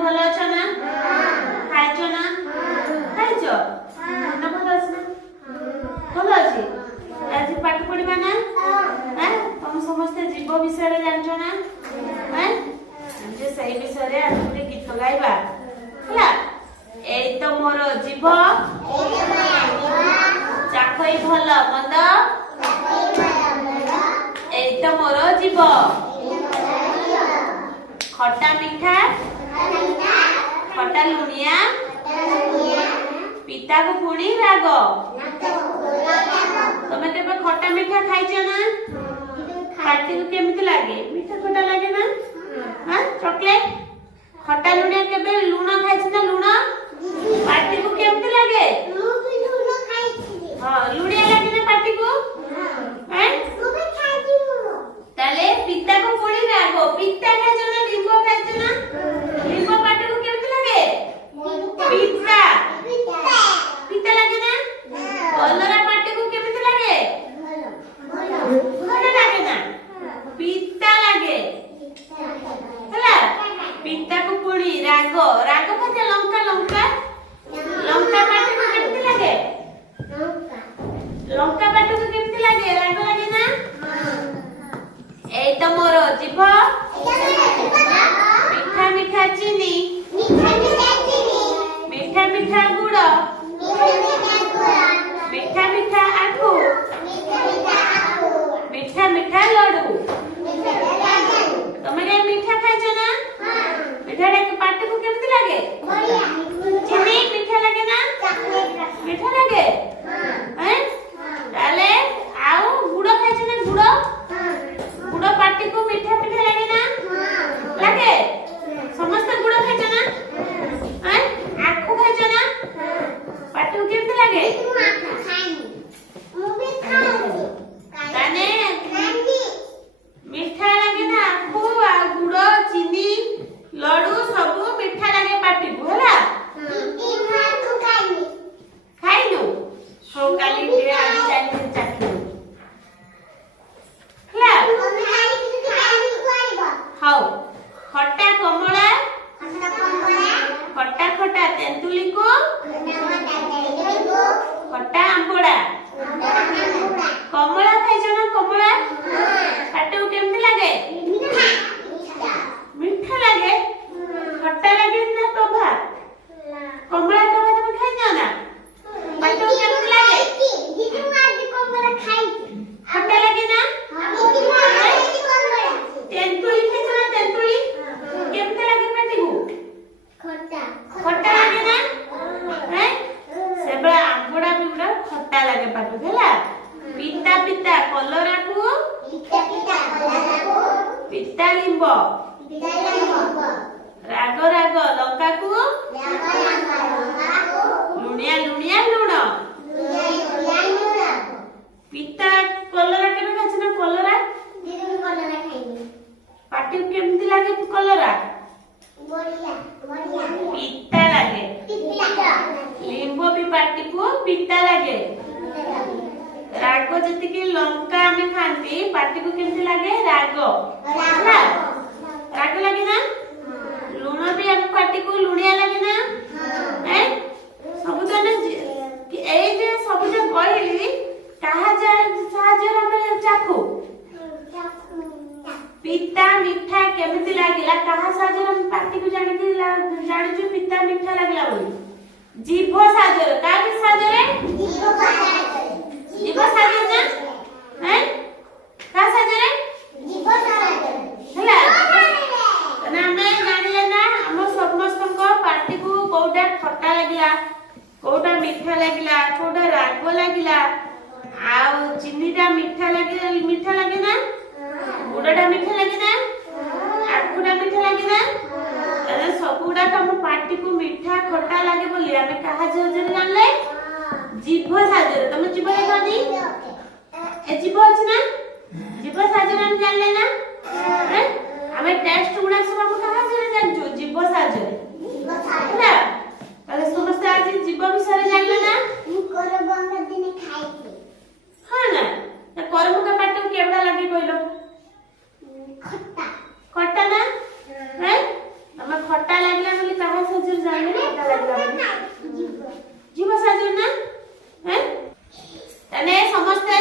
ଭଲ ଅଛ ନା? ଖାଇଛ ନା? ଖାଇଛ? ମନ ଭଲ ଅଛି ନା? ଭଲ ଅଛି। ଆଜି ପାଠ ପଢିବା ନା? ତମେ ସମସ୍ତେ ଜୀବ ବିଷୟରେ ଜାଣିଛ ନା? ସେଇ ବିଷୟରେ ଆଜି ଗୋଟେ ଗୀତ ଗାଇବା ହେଲା। ଏଇ ତ ମୋର ଜୀବ ଚାଖଇ ଭଲ ମନ୍ଦ, ଏଇ ତ ମୋର ଜୀବ ଖଟା ମିଠା ଖଟା ଲୁଣିଆ ପିତାକୁ ପୁଣି ରାଗ। ତମେ କେବେ ଖଟା ମିଠା ଖାଇଛ ନା? ପାଟିକୁ କେମିତି ଲାଗେ? ମିଠା ଖଟା ଲାଗେ ନା? ଚକଲେଟ ଖଟା ଲୁଣିଆ କେବେ ଲୁଣ ଖାଇଛ ନା? ଲୁଣ ପାଟିକୁ କେମିତି ଲାଗେ? ଲୁଣିଆ ଲାଗେ ନା ପାଟିକୁ? ତାହେଲେ ପିତାକୁ ପୁଣି ରାଗ। ପିତା ଖାଇଛ ନା? ଲିମ୍ବ ଖାଇଛ ନା? ଲିମ୍ବ ପାଟିକୁ କେମିତି ଲାଗେ? ପିତା ପିତା ଲାଗେ ନା? କଲରା ପାଟିକୁ କେମିତି ଲାଗେ? ଭଲ ଲାଗେ ନା? ପିତା ଲାଗେ ହେଲା। ପିତାକୁ ପୁଣି ରାଗ। ରାଗ ଖାଇଛ? ଲଙ୍କା ଲଙ୍କା ଲଙ୍କା ପାଟିକୁ କେମିତି ଲାଗେ? ଲଙ୍କା ପାଟିକୁ କେମିତି ଲାଗେ? ରାଗ ଲାଗେ ନା? ଏଇ ତ ମୋର ଜିଭ ମିଠା ମିଠା ଚିନି ମିଠା ମିଠା ଗୁଡ ମିଠା ମିଠା ଆଖୁ ମିଠା ମିଠା ଲଡୁ। ତମେ କେବେ ମିଠା ଖାଇଛ ନା? ମିଠା ପାଟିକୁ କେମିତି ଲାଗେ? ଚିନି ମିଠା ଲାଗେ ନା? ମିଠା ଲାଗେ। ତାହେଲେ ଆଉ ଗୁଡ ଖାଇଛ ନା? ଗୁଡ ଗୁଡ ପାଟିକୁ ମିଠା ମିଠା ଲାଗେ ନା? ଲାଗେ। ସମସ୍ତେ ଗୁଡ ଖାଇଛ ନା? ଆଖୁ ଖାଇଛ ନା? ପାଟିକୁ କେମିତି ଲାଗେ? ତାନେ ମିଠା ଲାଗେ ନା? ଆଖୁ ଆଉ ଗୁଡ ଚିନି ଲଡୁ ସବୁ ମିଠା ଲାଗେ ପାଟିକୁ ହେଲା। ଖାଇନୁ? ହଉ କାଲି ଆଜି ଚାଲିକି ଚାଖିବୁ ହେଲା। ହଉ ଖଟା କମଳା ଖଟା ଖଟା ତେନ୍ତୁଳିକୁ ଖଟା ଆମ୍ବଡା। କମଳା ଖାଇଛ ନା? କମଳା ପାଟିକୁ କେମିତି ଲାଗେ? ମିଠା ଲାଗେ। ଖଟା ଲାଗେ ନା ଟଭା? କମଳା ଟଭା ତମେ ଖାଇଛ ନା? ପାଟିକୁ କେମିତି ଲାଗେ? ଖଟା ଲାଗେ ନା? ତେନ୍ତୁଳି ଖାଇଛ ନା? ତେନ୍ତୁଳି କେମିତି ଲାଗେ ପାଟିକୁ? ଖଟା ଲାଗେ ନା? ସେବେଳେ ଆମ୍ବଡା ବି ଗୁଡା ଖଟା ଲାଗେ ପାଟିକୁ ହେଲା। ପିତା ପିତା କଲରାକୁ ପିତା ଲିମ୍ବ ରାଗ ରାଗ ଲଙ୍କାକୁ ଲୁଣିଆ ଲୁଣିଆ ଲୁଣ। ପିତା କଲରା କେବେ ଖାଇଛ ନା? କଲରା ପାଟିକୁ କେମିତି ଲାଗେ? କଲରା ପିତା ଲାଗେ। ଲିମ୍ବ ବି ପାଟିକୁ ପିତା ଲାଗେ। ରାଗ ଯେତିକି ଲଙ୍କା ଆମେ ଖାଆନ୍ତି ପାଟିକୁ କେମିତି ଲାଗେ? ରାଗ ହେଲା। ରାଗ ଲାଗେ ନା? ଲୁଣ ବି ଆମ ପାଟିକୁ ଲୁଣିଆ ଲାଗେ ନା? ସବୁ ତ ଏଇ ଯେ ସବୁ ଯେ କହିଲି କାହା ସାହାଯ୍ୟରେ ଆମେ ଚାଖୁ? ପିତା ମିଠା କେମିତି ଲାଗିଲା କାହା ସାହାଯ୍ୟରେ ଆମେ ପାଟିକୁ ଜାଣିଛୁ ପିତା ମିଠା ଲାଗିଲା ବୋଲି? ଜିଭ ସାହାଯ୍ୟରେ। କାହା ସାହାଯ୍ୟରେ? ଜିଭ ସାହାଯ୍ୟରେ ନା? କାହା ସାହାଯ୍ୟରେ? ହେଲା। ଆମେ ଜାଣିଲେ ନା ଆମ ସମସ୍ତଙ୍କ ପାଟିକୁ କୋଉଟା ଖଟା ଲାଗିଲା କୋଉଟା ମିଠା ଲାଗିଲା କୋଉଟା ରାଗ ଲାଗିଲା। ଆଉ ଚିନିଟା ମିଠା ଲାଗେ ନା? ଗୁଡଟା ମିଠା ଲାଗେ ନା? ଆଖୁଟା ମିଠା ଲାଗେ ନା? ସବୁଗୁଡାକ ଆମ ପାଟିକୁ ମିଠା ଖଟା ଲାଗେ ବୋଲି ଆମେ କାହା ସାହାଯ୍ୟରେ ଜାଣିଲେ? ଜିଭ ସାହାଯ୍ୟରେ। ତମ ଜିଭ ଦେଖନି? ଏ ଜିଭ ଅଛି ନା? ଜିଭ ସାହାଯ୍ୟରେ ଆମେ ଜାଣିଲେ ନା? ଆମେ ଟେଷ୍ଟ ଗୁଡା ସବୁ ଆମେ କାହା ସାହାଯ୍ୟରେ ଜାଣିଛୁ? ଜିଭ ସାହାଯ୍ୟରେ ହେଲା। ତାହେଲେ ସମସ୍ତେ ଆଜି ଜିଭ ବିଷୟରେ ଜାଣିଲେ ନା? ହଁ ନା? କରମୁକା ପାଟିକୁ କେବଡ଼ା ଲାଗେ କହିଲ? ଖଟା ନା? ତମେ ଖଟା ଲାଗିଲା ବୋଲି ଜାଣିନି ଖଟା ଲାଗିଲା ବୋଲି ଯିବ ସାଜୁ ନା। ତାହେଲେ ସମସ୍ତେ